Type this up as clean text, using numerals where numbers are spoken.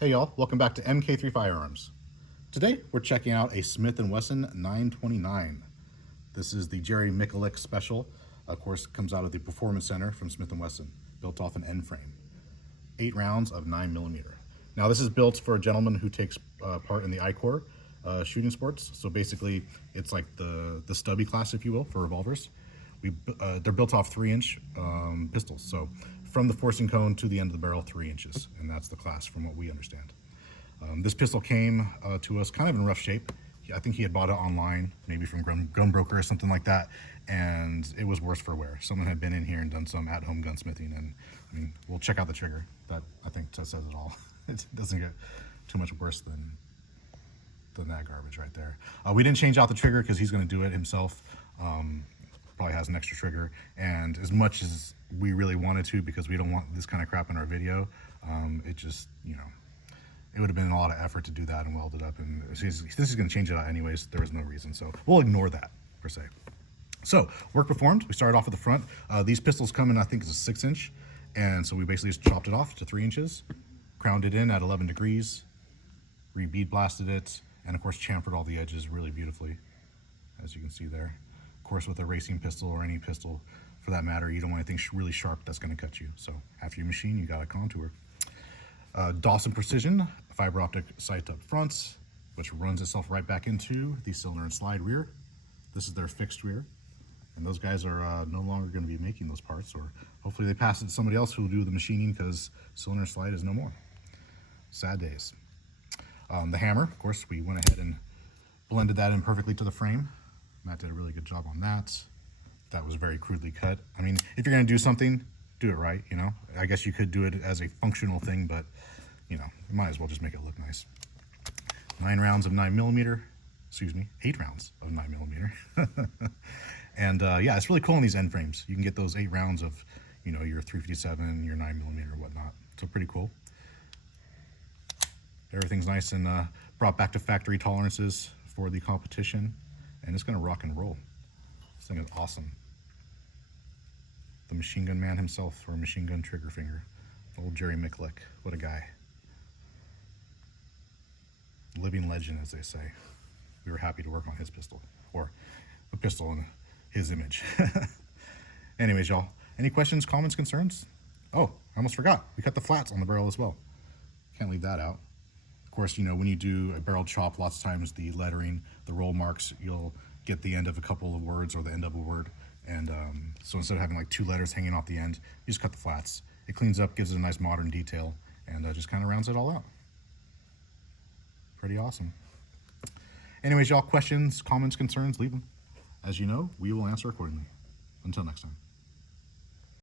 Hey y'all, welcome back to MK3 Firearms. Today we're checking out a Smith & Wesson 929. This is the Jerry Miculek special. Of course, it comes out of the Performance Center from Smith & Wesson, built off an end frame. 8 rounds of 9mm. Now this is built for a gentleman who takes part in the ICORE shooting sports. So basically it's like the stubby class, if you will, for revolvers. They're built off 3-inch pistols. So from the forcing cone to the end of the barrel, 3 inches. And that's the class from what we understand. This pistol came to us kind of in rough shape. I think he had bought it online, maybe from Gunbroker or something like that, and it was worse for wear. Someone had been in here and done some at-home gunsmithing, and I mean, we'll check out the trigger. That, I think, says it all. It doesn't get too much worse than that garbage right there. We didn't change out the trigger because he's going to do it himself. Probably has an extra trigger, and as much as we really wanted to, because we don't want this kind of crap in our video, it just, you know, it would have been a lot of effort to do that and weld it up, and this is going to change it out anyways. There was no reason, so we'll ignore that per se. So work performed. We started off at the front. These pistols come in, I think it's a 6-inch, and so we basically just chopped it off to 3 inches, crowned it in at 11 degrees, re-bead blasted it, and of course chamfered all the edges really beautifully, as you can see there. Of course, with a racing pistol or any pistol for that matter, you don't want anything really sharp that's going to cut you. So after you machine, you got a contour. Dawson Precision fiber optic sight up front, which runs itself right back into the cylinder and slide rear. This is their fixed rear, and those guys are no longer going to be making those parts, or hopefully they pass it to somebody else who will do the machining, because cylinder and slide is no more. Sad days. The hammer, of course, we went ahead and blended that in perfectly to the frame. Matt did a really good job on that. That was very crudely cut. I mean, if you're going to do something, do it right, you know. I guess you could do it as a functional thing, but you know, you might as well just make it look nice. 9 rounds of 9mm, excuse me, 8 rounds of 9mm. And yeah, it's really cool in these end frames. You can get those 8 rounds of, you know, your 357, your 9mm or whatnot. So pretty cool. Everything's nice and brought back to factory tolerances for the competition, and it's gonna rock and roll. This thing is awesome. The machine gun man himself, or machine gun trigger finger. Old Jerry Miculek, what a guy. Living legend, as they say. We were happy to work on his pistol, or a pistol in his image. Anyways, y'all, any questions, comments, concerns? Oh, I almost forgot. We cut the flats on the barrel as well. Can't leave that out. Of course, you know, when you do a barrel chop, lots of times the lettering, the roll marks, you'll get the end of a couple of words or the end of a word. And so instead of having like 2 letters hanging off the end, you just cut the flats. It cleans up, gives it a nice modern detail, and just kind of rounds it all out. Pretty awesome. Anyways, y'all, questions, comments, concerns, leave them. As you know, we will answer accordingly. Until next time.